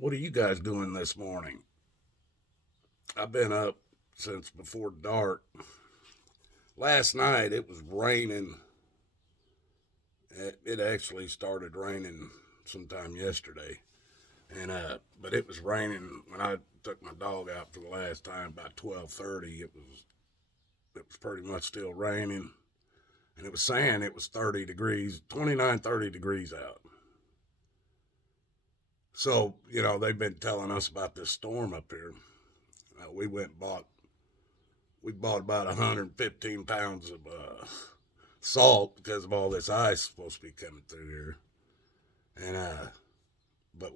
What are you guys doing this morning? I've been up since before dark. Last night it was raining. It actually started raining sometime yesterday, and but it was raining when I took my dog out for the last time about 12:30. It was pretty much still raining, and it was saying it was 30 degrees, 29, 30 degrees out. So they've been telling us about this storm up here. We went and bought we bought about 115 pounds of salt because of all this ice supposed to be coming through here. And but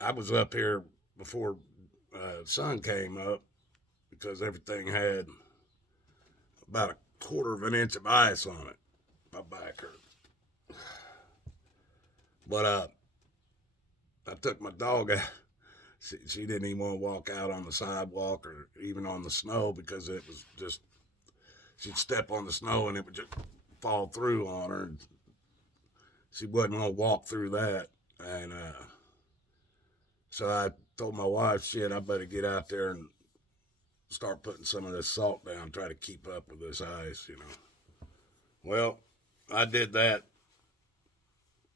I was up here before sun came up because everything had about a quarter of an inch of ice on it. My back hurt, but I took my dog out. She didn't even want to walk out on the sidewalk or even on the snow because it was just she'd step on the snow and it would just fall through on her. And she wasn't going to walk through that. And so I told my wife, shit, I better get out there and start putting some of this salt down, try to keep up with this ice. Well, I did that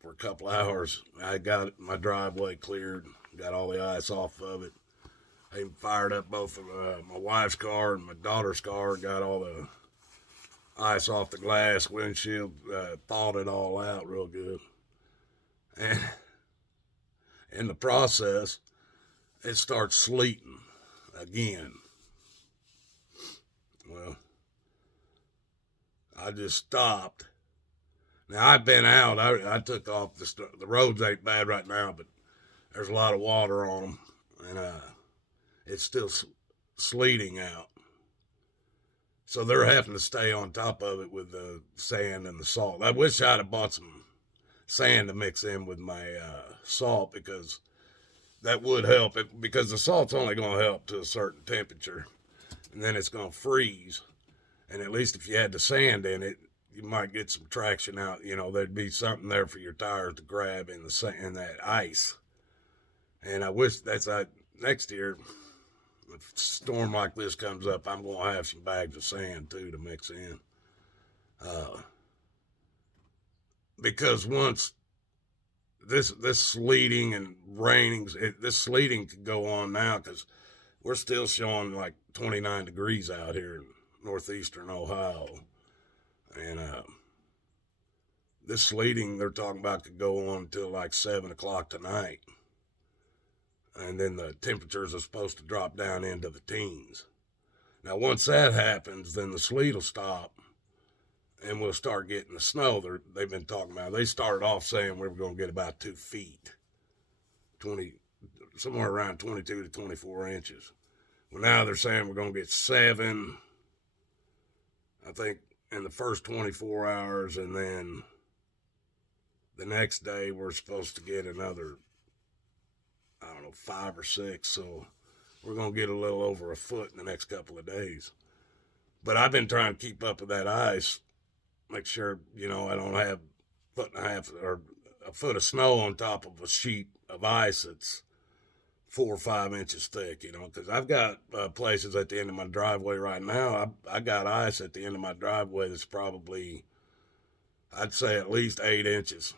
for a couple hours. I got my driveway cleared, got all the ice off of it. I even fired up both of my wife's car and my daughter's car, got all the ice off the glass windshield, thawed it all out real good. And in the process, it starts sleeting again. Well, I just stopped. Now I've been out. I took off. The roads ain't bad right now, but there's a lot of water on them, and it's still sleeting out. So they're having to stay on top of it with the sand and the salt. I wish I'd have bought some sand to mix in with my salt because that would help it, because the salt's only going to help to a certain temperature, and then it's going to freeze. And at least if you had the sand in it, you might get some traction out. There'd be something there for your tires to grab in that ice. And I wish next year, if a storm like this comes up, I'm going to have some bags of sand too to mix in. Because once this sleeting and raining, this sleeting could go on now because we're still showing like 29 degrees out here in northeastern Ohio. And this sleeting they're talking about could go on until like 7 o'clock tonight. And then the temperatures are supposed to drop down into the teens. Now, once that happens, then the sleet will stop and we'll start getting the snow they've been talking about. They started off saying we were going to get about 2 feet, 20, somewhere around 22 to 24 inches. Well, now they're saying we're going to get 7, I think, in the first 24 hours, and then the next day we're supposed to get another, I don't know, 5 or 6. So we're going to get a little over a foot in the next couple of days. But I've been trying to keep up with that ice, make sure, I don't have a foot and a half or a foot of snow on top of a sheet of ice that's 4 or 5 inches thick, because I've got places at the end of my driveway right now. I got ice at the end of my driveway that's probably, I'd say, at least 8 inches,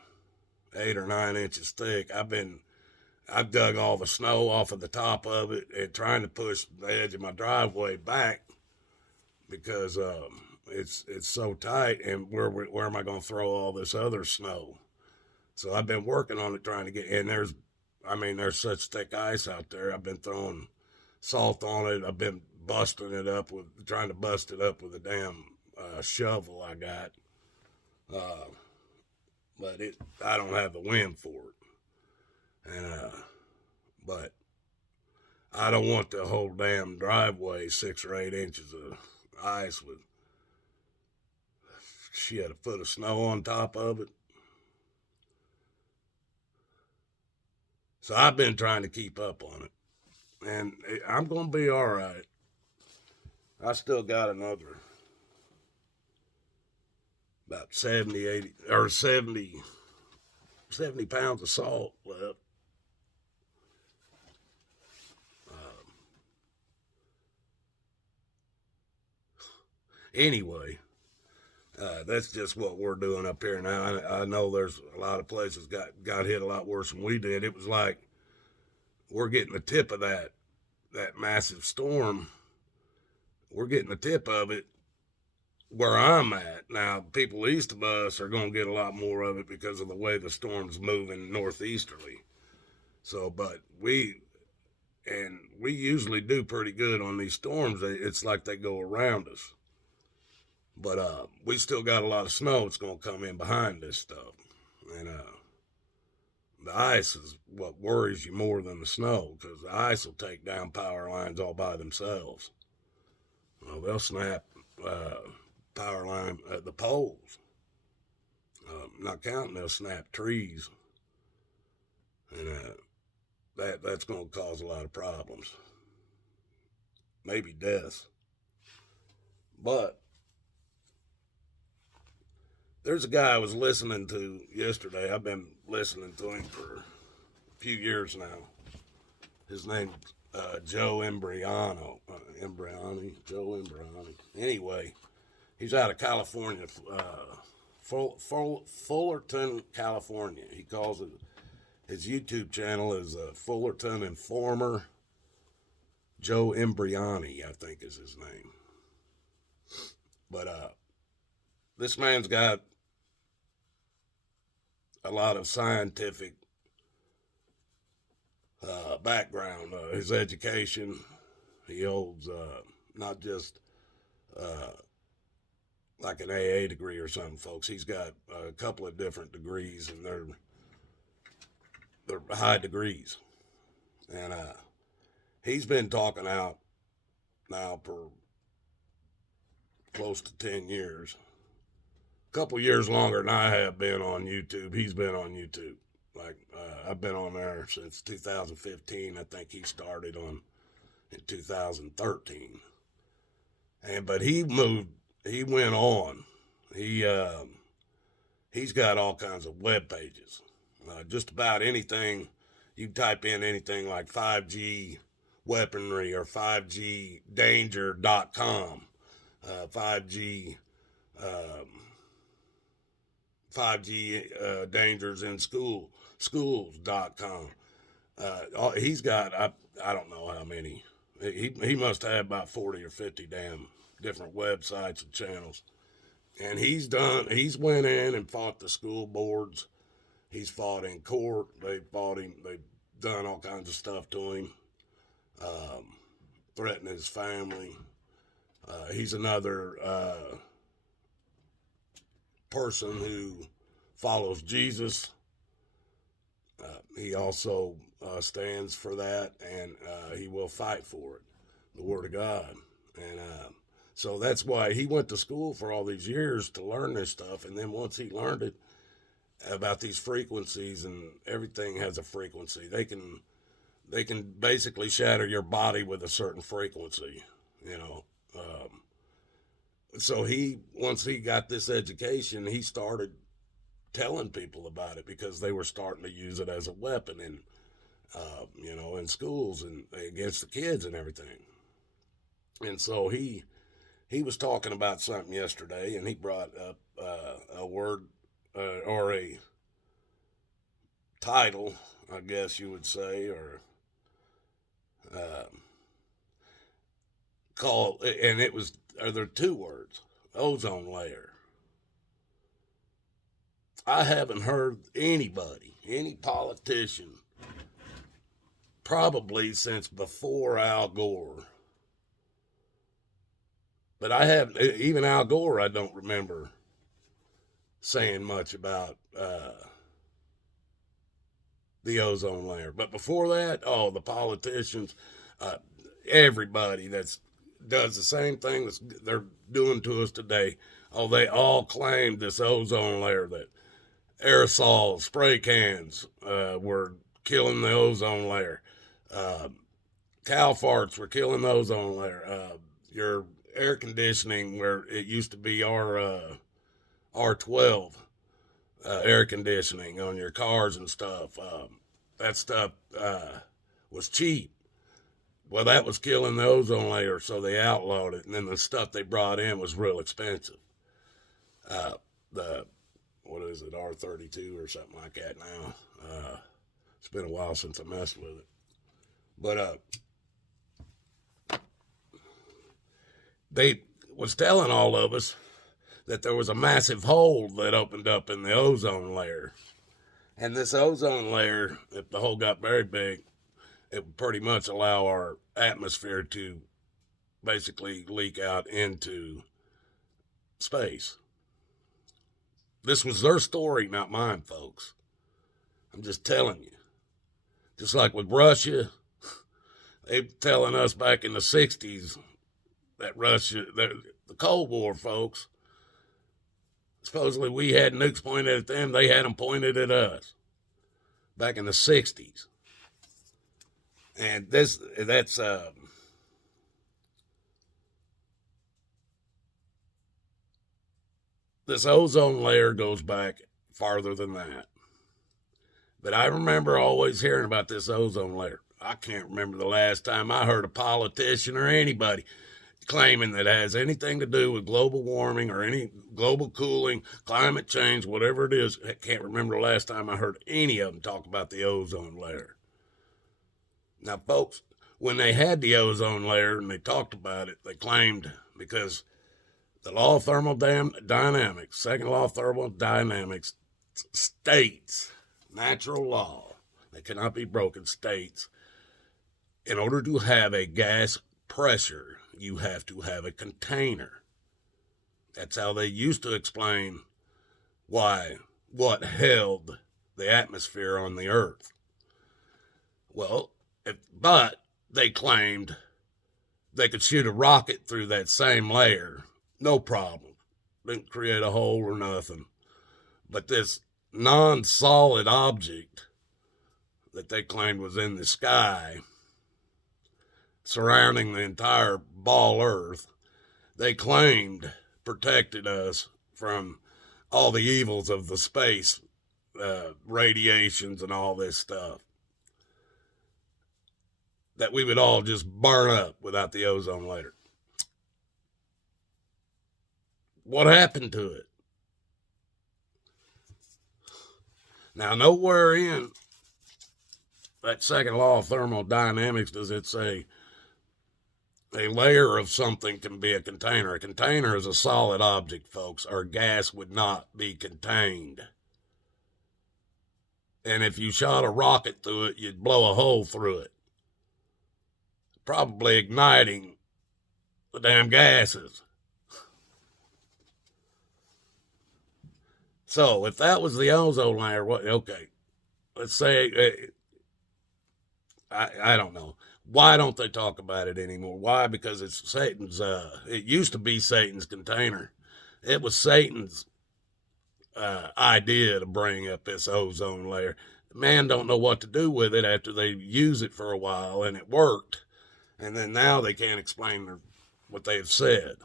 8 or 9 inches thick. I've dug all the snow off of the top of it and trying to push the edge of my driveway back because it's so tight. And where am I going to throw all this other snow? So I've been working on it, trying to get. And there's such thick ice out there. I've been throwing salt on it. I've been trying to bust it up with a damn shovel I got. But I don't have the wind for it. And but I don't want the whole damn driveway 6 or 8 inches of ice with a foot of snow on top of it. So I've been trying to keep up on it, and I'm gonna be all right. I still got another about 70, 80, or 70 pounds of salt left. Anyway, that's just what we're doing up here now. I know there's a lot of places got hit a lot worse than we did. It was like we're getting the tip of that massive storm. We're getting the tip of it where I'm at. Now, people east of us are going to get a lot more of it because of the way the storm's moving northeasterly. So, but we usually do pretty good on these storms. It's like they go around us. But we still got a lot of snow that's going to come in behind this stuff. And the ice is what worries you more than the snow, because the ice will take down power lines all by themselves. Well, they'll snap power line at the poles. Not counting, they'll snap trees. And that's going to cause a lot of problems. Maybe deaths. But there's a guy I was listening to yesterday. I've been listening to him for a few years now. His name's Joe Imbriano. Joe Imbriani. Anyway, he's out of California, Fullerton, California. He calls it, his YouTube channel is Fullerton Informer. Joe Imbriani, I think is his name. But this man's got a lot of scientific background. His education, he holds not just like an AA degree or something, folks. He's got a couple of different degrees, and they're high degrees. And he's been talking out now for close to 10 years. A couple years longer than I have been on YouTube. He's been on YouTube. Like, I've been on there since 2015. I think he started in 2013. But he went on. He's got all kinds of web pages. Just about anything, you type in anything like 5G weaponry or 5gdanger.com, 5G dangers in schools.com. He's got, I don't know how many. He must have about 40 or 50 damn different websites and channels. And he's went in and fought the school boards. He's fought in court. They fought him. They've done all kinds of stuff to him. Threatened his family. He's another person who follows Jesus. He also stands for that, and he will fight for it, the Word of God. And so that's why he went to school for all these years to learn this stuff. And then once he learned it about these frequencies, and everything has a frequency, they can basically shatter your body with a certain frequency, you know. So once he got this education, he started telling people about it, because they were starting to use it as a weapon in schools and against the kids and everything. And so he was talking about something yesterday, and he brought up a word or a title, I guess you would say, or called, and there are two words: ozone layer. I haven't heard any politician, probably since before Al Gore. But I haven't, even Al Gore, I don't remember saying much about the ozone layer. But before that, the politicians, everybody does the same thing that they're doing to us today. They all claimed this ozone layer, that aerosol spray cans were killing the ozone layer. Cow farts were killing the ozone layer. Your air conditioning, where it used to be R12 air conditioning on your cars and stuff, that stuff was cheap. Well, that was killing the ozone layer, so they outlawed it. And then the stuff they brought in was real expensive. The what is it, R32 or something like that now. It's been a while since I messed with it. But they was telling all of us that there was a massive hole that opened up in the ozone layer. And this ozone layer, if the hole got very big, it would pretty much allow our atmosphere to basically leak out into space. This was their story, not mine, folks. I'm just telling you. Just like with Russia, they were telling us back in the 60s that Russia, the Cold War, folks, supposedly we had nukes pointed at them, they had them pointed at us back in the 60s. And that's this ozone layer goes back farther than that. But I remember always hearing about this ozone layer. I can't remember the last time I heard a politician or anybody claiming that it has anything to do with global warming or any global cooling, climate change, whatever it is. I can't remember the last time I heard any of them talk about the ozone layer. Now, folks, when they had the ozone layer and they talked about it, they claimed because the law of thermodynamics, second law of thermodynamics states, natural law, that cannot be broken, states, in order to have a gas pressure, you have to have a container. That's how they used to explain what held the atmosphere on the earth. Well, but they claimed they could shoot a rocket through that same layer, no problem. Didn't create a hole or nothing. But this non-solid object that they claimed was in the sky, surrounding the entire ball Earth, they claimed protected us from all the evils of the space, radiations and all this stuff. That we would all just burn up without the ozone layer. What happened to it? Now, nowhere in that second law of thermodynamics does it say a layer of something can be a container. A container is a solid object, folks, or gas would not be contained. And if you shot a rocket through it, you'd blow a hole through it, probably igniting the damn gases. So if that was the ozone layer, okay, let's say, I don't know. Why don't they talk about it anymore? Why? Because it's Satan's, it used to be Satan's container. It was Satan's idea to bring up this ozone layer. Man don't know what to do with it after they use it for a while, and it worked. And then now they can't explain what they have said.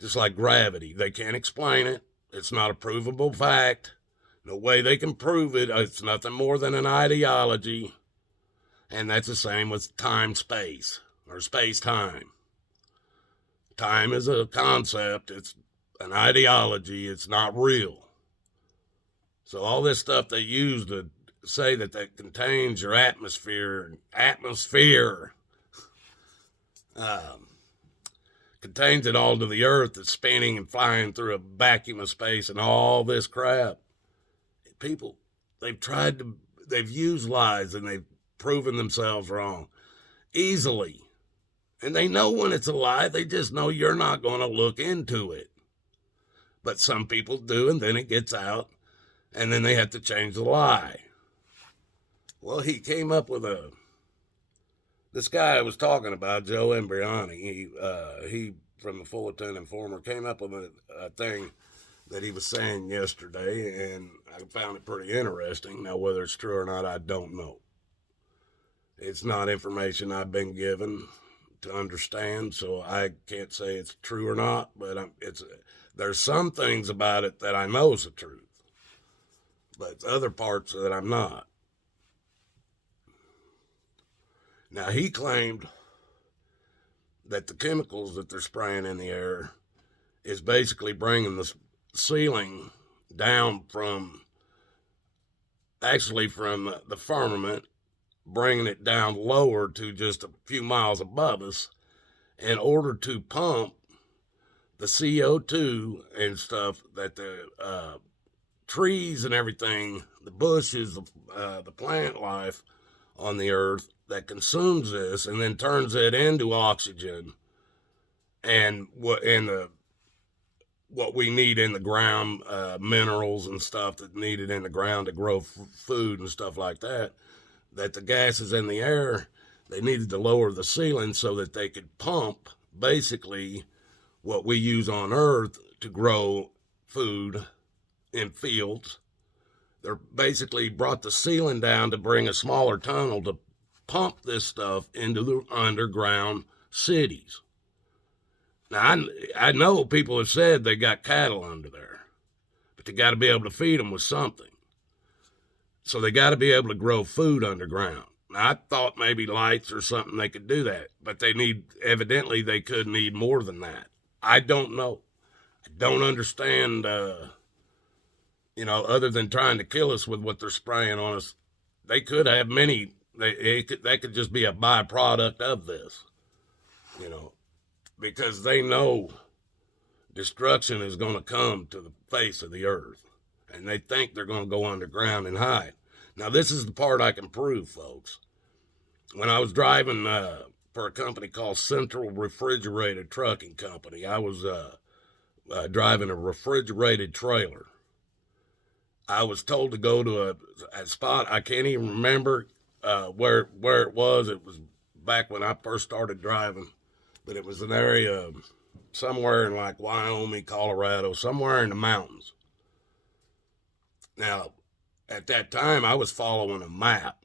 Just like gravity. They can't explain it. It's not a provable fact. No way they can prove it. It's nothing more than an ideology. And that's the same with time-space, or space-time. Time is a concept. It's an ideology. It's not real. So all this stuff they use to say that contains your atmosphere, contains it all to the earth that's spinning and flying through a vacuum of space and all this crap. People, they've used lies and they've proven themselves wrong easily. And they know when it's a lie, they just know you're not going to look into it. But some people do, and then it gets out, and then they have to change the lie. Well, he came up with this guy I was talking about, Joe Embriani, he from the Fullerton Informer, came up with a thing that he was saying yesterday, and I found it pretty interesting. Now, whether it's true or not, I don't know. It's not information I've been given to understand, so I can't say it's true or not, but there's some things about it that I know is the truth, but other parts that I'm not. Now, he claimed that the chemicals that they're spraying in the air is basically bringing the ceiling down from the firmament, bringing it down lower to just a few miles above us in order to pump the CO2 and stuff that the trees and everything, the bushes, the plant life on the earth that consumes this and then turns it into oxygen and what we need in the ground, minerals and stuff that needed in the ground to grow food and stuff like that. That the gases in the air, they needed to lower the ceiling so that they could pump basically what we use on Earth to grow food in fields. They're basically brought the ceiling down to bring a smaller tunnel to pump this stuff into the underground cities. Now, I know people have said they got cattle under there, but they got to be able to feed them with something. So they got to be able to grow food underground. Now, I thought maybe lights or something they could do that, but evidently they could need more than that. I don't know. I don't understand, other than trying to kill us with what they're spraying on us. They could have many, that could just be a byproduct of this, because they know destruction is going to come to the face of the earth, and they think they're going to go underground and hide. Now, this is the part I can prove, folks. When I was driving for a company called Central Refrigerated Trucking Company, I was driving a refrigerated trailer. I was told to go to a spot. I can't even remember where it was. It was back when I first started driving, but it was an area somewhere in like Wyoming, Colorado, somewhere in the mountains. Now, at that time, I was following a map.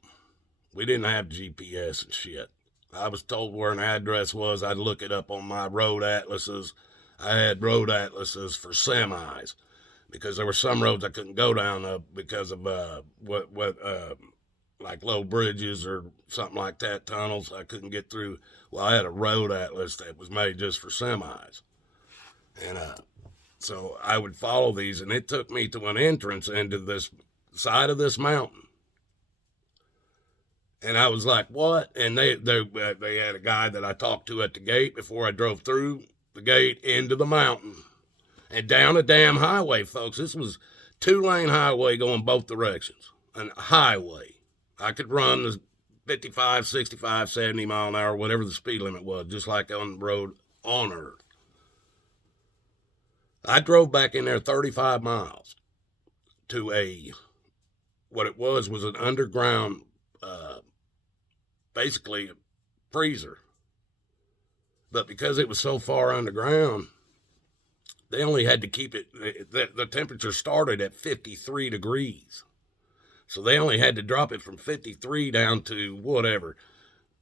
We didn't have GPS and shit. I was told where an address was. I'd look it up on my road atlases. I had road atlases for semis because there were some roads I couldn't go down because of like low bridges or something like that, tunnels I couldn't get through. Well, I had a road atlas that was made just for semis. And so I would follow these, and it took me to an entrance into this side of this mountain. And I was like, what? And they had a guy that I talked to at the gate before I drove through the gate into the mountain and down a damn highway, folks. This was 2-lane highway going both directions. A highway. I could run the 55, 65, 70 mile an hour, whatever the speed limit was, just like on the road on Earth. I drove back in there 35 miles to what it was an underground, basically a freezer. But because it was so far underground, they only had to keep it, the temperature started at 53 degrees. So they only had to drop it from 53 down to whatever,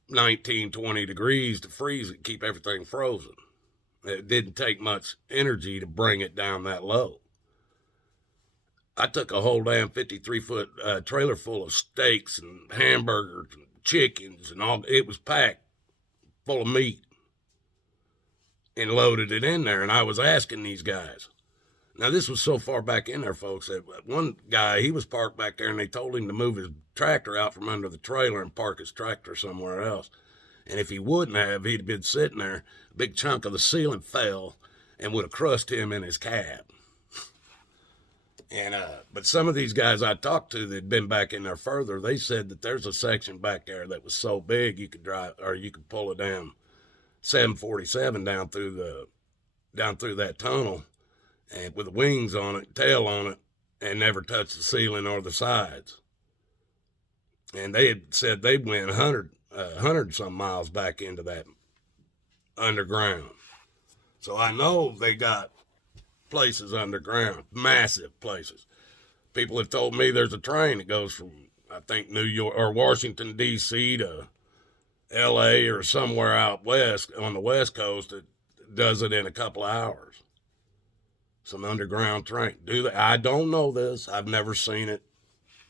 19, 20 degrees to freeze it, keep everything frozen. It didn't take much energy to bring it down that low. I took a whole damn 53-foot trailer full of steaks and hamburgers and chickens and all. It was packed full of meat and loaded it in there. And I was asking these guys. Now, this was so far back in there, folks, that one guy, he was parked back there, and they told him to move his tractor out from under the trailer and park his tractor somewhere else. And if he wouldn't have, he'd been sitting there, a big chunk of the ceiling fell and would have crushed him in his cab. And but some of these guys I talked to that had been back in there further, they said that there's a section back there that was so big you could drive, or you could pull a damn 747 down through that tunnel, and with the wings on it, tail on it, and never touch the ceiling or the sides. And they had said they went 100 some miles back into that underground. So I know they got places underground, massive places. People have told me there's a train that goes from, I think, New York or Washington, D.C. to L.A. or somewhere out west on the West Coast that does it in a couple of hours. Some underground train. Do they? I don't know this. I've never seen it.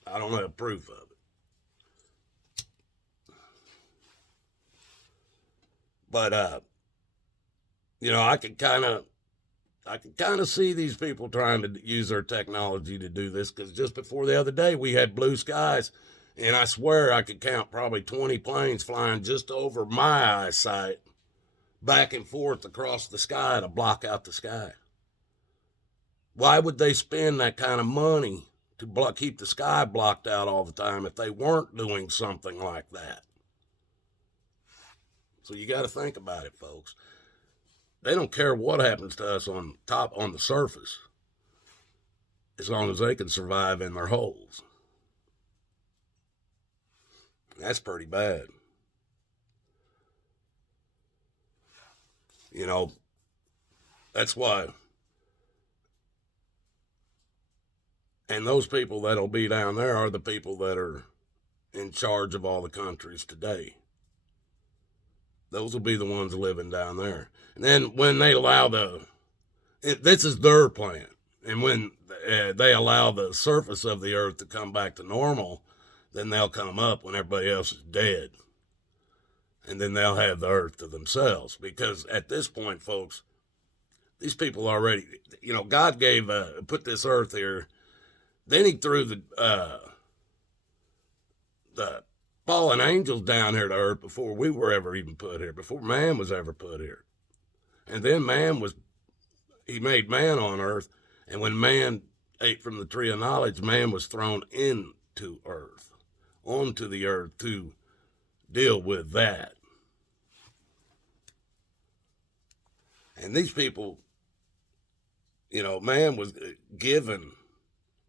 I don't have proof of it. But I can kind of see these people trying to use their technology to do this, because just before the other day we had blue skies, and I swear I could count probably 20 planes flying just over my eyesight, back and forth across the sky to block out the sky. Why would they spend that kind of money to keep the sky blocked out all the time if they weren't doing something like that? So you got to think about it, folks. They don't care what happens to us on the surface, as long as they can survive in their holes. That's pretty bad. That's why. And those people that'll be down there are the people that are in charge of all the countries today. Those will be the ones living down there. And then when they allow this is their plan. And when they allow the surface of the earth to come back to normal, then they'll come up when everybody else is dead. And then they'll have the earth to themselves. Because at this point, folks, these people already, God put this earth here. Then he threw the fallen angels down here to earth before we were ever even put here, before man was ever put here. And then he made man on earth. And when man ate from the tree of knowledge, man was thrown into earth, onto the earth to deal with that. And these people, man was given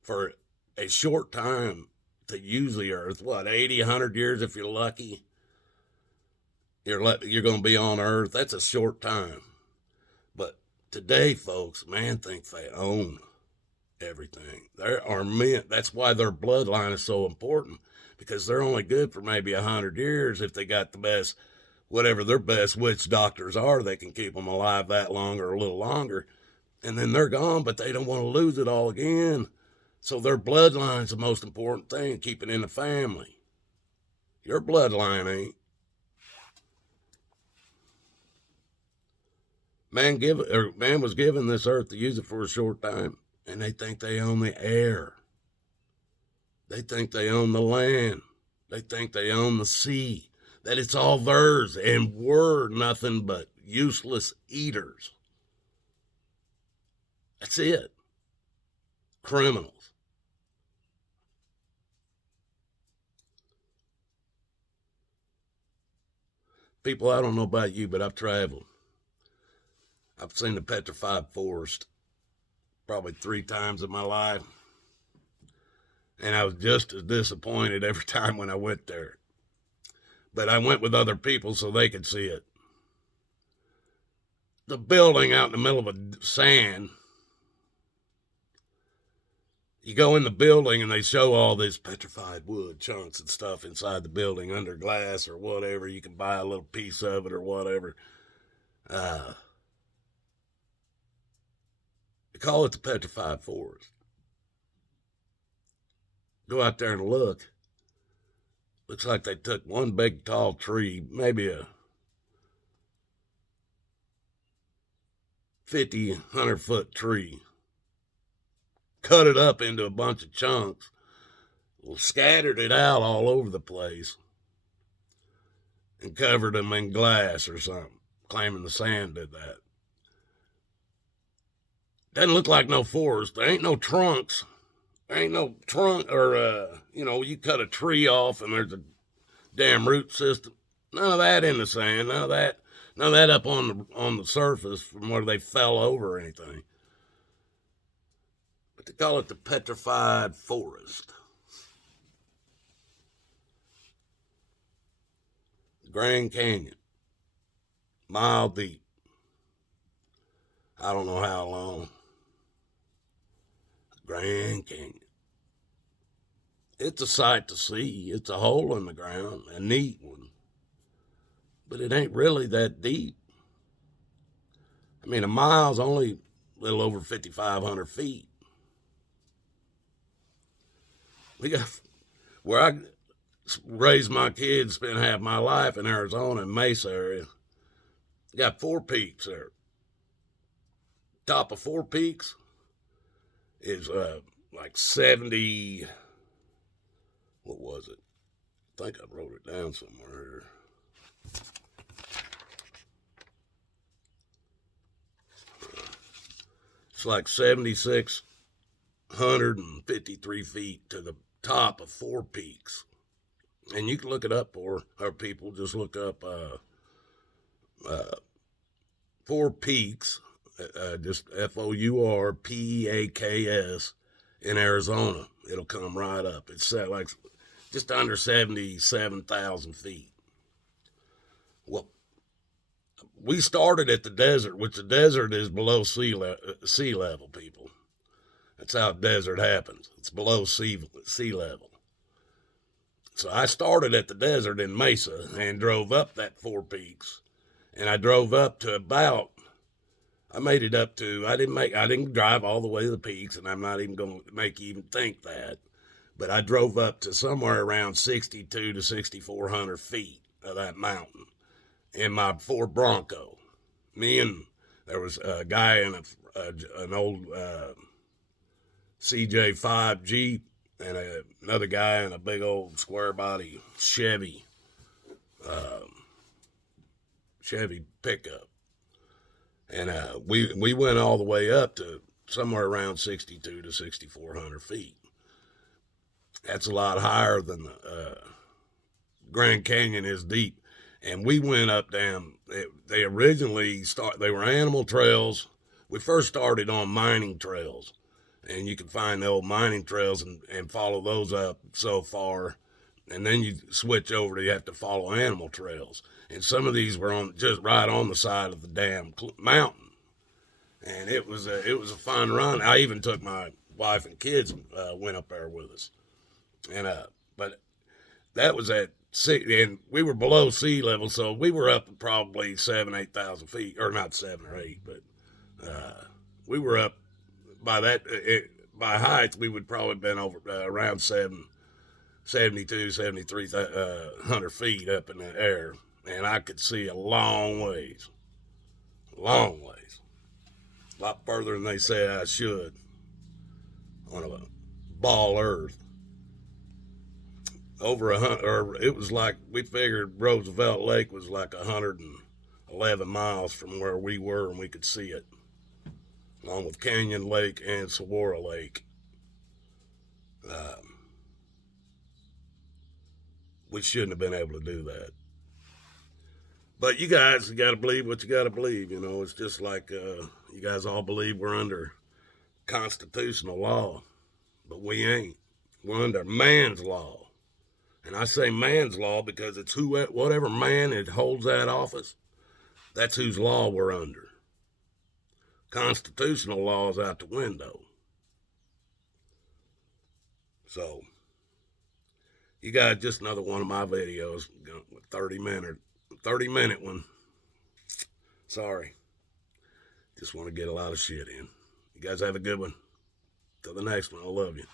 for a short time to use the earth. 80, 100 years if you're lucky. You're going to be on earth. That's a short time. But today, folks, man thinks they own everything. There are men. That's why their bloodline is so important, because they're only good for maybe 100 years if they got the best, whatever their best witch doctors are. They can keep them alive that long or a little longer. And then they're gone, but they don't want to lose it all again. So their bloodline's the most important thing, keeping in the family. Your bloodline ain't. Man was given this earth to use it for a short time, and they think they own the air. They think they own the land. They think they own the sea, that it's all theirs, and we're nothing but useless eaters. That's it. Criminals. People, I don't know about you, but I've traveled. I've seen the petrified forest probably 3 times in my life. And I was just as disappointed every time when I went there. But I went with other people so they could see it. The building out in the middle of sand. You go in the building and they show all this petrified wood chunks and stuff inside the building under glass or whatever. You can buy a little piece of it or whatever. They call it the petrified forest. Go out there and look. Looks like they took one big tall tree, maybe a 50, 100-foot tree, cut it up into a bunch of chunks, scattered it out all over the place, and covered them in glass or something, claiming the sand did that. Doesn't look like no forest. There ain't no trunks. There ain't no trunk or, you cut a tree off and there's a damn root system. None of that in the sand. None of that up on the surface from where they fell over or anything. But they call it the petrified forest. Grand Canyon. Mile deep. I don't know how long. Grand Canyon. It's a sight to see. It's a hole in the ground, a neat one. But it ain't really that deep. I mean, a mile's only a little over 5,500 feet. Where I raised my kids, spent half my life in Arizona, in Mesa area. got 4 peaks there. Top of 4 peaks is like 70. What was it? I think I wrote it down somewhere here. It's like 7,653 feet to the top of 4 peaks. And you can look it up, or people just look up 4 peaks, just FOURPEAKS in Arizona. It'll come right up. It's like just under 77,000 feet. Well, we started at the desert, which the desert is below sea level, people. That's how a desert happens. It's below sea level. So I started at the desert in Mesa and drove up that 4 peaks. And I drove up to about, I didn't drive all the way to the peaks, and I'm not even going to make you even think that. But I drove up to somewhere around 62 to 6,400 feet of that mountain in my Ford Bronco. There was a guy in an old CJ5 Jeep, and another guy in a big old square body Chevy pickup. And we went all the way up to somewhere around 62 to 6,400 feet. That's a lot higher than the Grand Canyon is deep. And we went up down. They originally they were animal trails. We first started on mining trails, and you can find the old mining trails and follow those up so far, and then you switch over to you have to follow animal trails. And some of these were just right on the side of the damn mountain, and it was a fun run. I even took my wife and kids went up there with us, and but that was at and we were below sea level, so we were up probably 8,000 feet, or not 7 or 8, but we were up by that. By height, we would probably been over around 7,300 feet up in the air, and I could see a long ways, a lot further than they say I should on a ball earth. Over it was like, we figured Roosevelt Lake was like 111 miles from where we were, and we could see it, along with Canyon Lake and Saguaro Lake. We shouldn't have been able to do that. But you got to believe what you got to believe. You know, it's just like you guys all believe we're under constitutional law, but we ain't. We're under man's law. And I say man's law because it's whatever man that holds that office, that's whose law we're under. Constitutional law is out the window. So, you got just another one of my videos, 30-minute one. Sorry. Just want to get a lot of shit in. You guys have a good one. Till the next one, I love you.